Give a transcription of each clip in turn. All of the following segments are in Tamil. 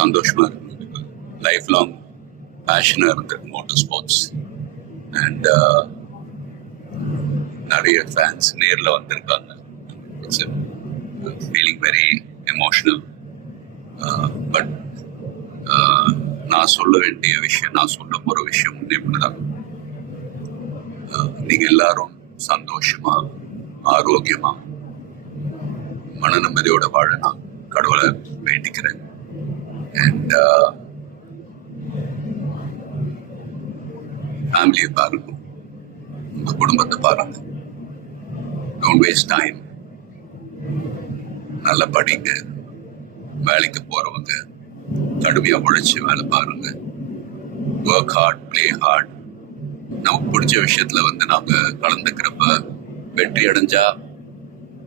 சந்தோஷமா இருக்கு. லைஃப் லாங் பேஷனா இருந்திருக்கு மோட்டார் ஸ்போர்ட்ஸ். அண்ட் நிறைய ஃபேன்ஸ் நேரில் வந்திருக்காங்க. It's feeling very emotional. But நான் சொல்ல வேண்டிய விஷயம், நான் சொல்ல போகிற விஷயம் இப்படிதான். நீங்கள் எல்லாரும் சந்தோஷமா, ஆரோக்கியமா, மன நிம்மதியோட வாழ நான் கடவுளை வேண்டிக்கிறேன். அண்ட் ஃபேமிலியை பாருங்க, உங்க குடும்பத்தை பாருங்க. Don't waste time. நல்லா படிங்க. வேலைக்கு போறவங்க கடுமையா உழைச்சி வேலை பாருங்க. Work hard, play hard. நமக்கு பிடிச்ச விஷயத்துல நாங்க கலந்துக்கிறப்ப வெற்றி அடைஞ்சா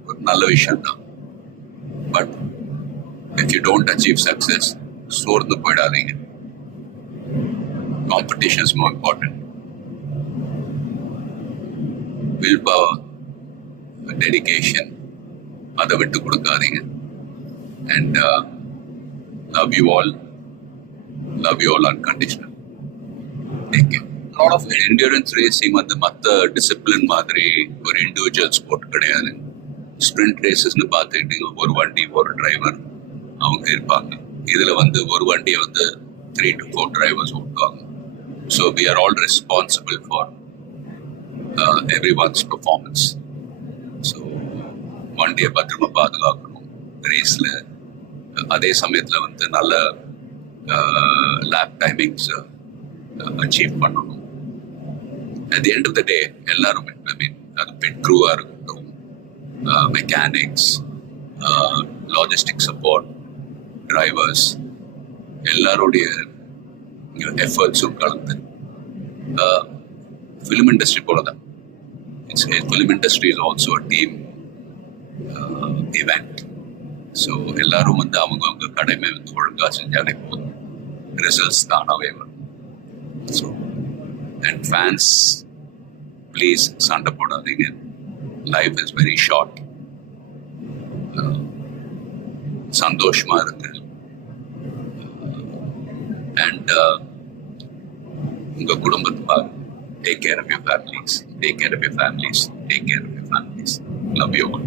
ஒரு நல்ல விஷயம்தான். But if you don't achieve success, சோர்ந்து போயிடாதீங்க. Competition is more important. Willpower, dedication, அதை விட்டு கொடுக்காதீங்க. And love you all unconditional. Take care. lot of endurance racing மற்ற டிசிப்ளின் மாதிரி ஒரு இண்டிவிஜுவல் ஸ்போர்ட் கிடையாது. ஸ்ப்ரிண்ட் ரேசஸ்னு பார்த்துக்கிட்டீங்க, ஒரு வண்டி ஒரு டிரைவர் அவங்க இருப்பாங்க. இதுல ஒரு வண்டியை 3 to 4 டிரைவர்ஸ் ஓட்டுவாங்க. So we are all responsible for everyone's performance. So வண்டியை பத்திரமா பாதுகாக்கணும் ரேஸ்ல. அதே சமயத்துல நல்ல லேப் டைமிங்ஸ் அச்சீவ் பண்ணணும். At the end of the day, எல்லாரும் அது பிட் க்ரூவா இருக்கட்டும், மெக்கானிக்ஸ், லாஜிஸ்டிக் சப்போர்ட், டிரைவர்ஸ், எல்லாருடைய எஃபர்ட்ஸும் கலந்து ஃபிலிம் இண்டஸ்ட்ரி போல தான். Film industry is also a team event. So எல்லாரும் அவங்க கடமை ஒழுங்காக செஞ்சாலே போதும், ரிசல்ட்ஸ் தானாகவே வரும். ஸோ அண்ட் ஃபேன்ஸ், ப்ளீஸ் சண்டை போடாதீங்க. Life is very short. சந்தோஷமா இருக்கு. அண்ட் உங்க குடும்பத்தை பாருங்க. Take care of your families. Take care of your families. Take care of your families. Love you all.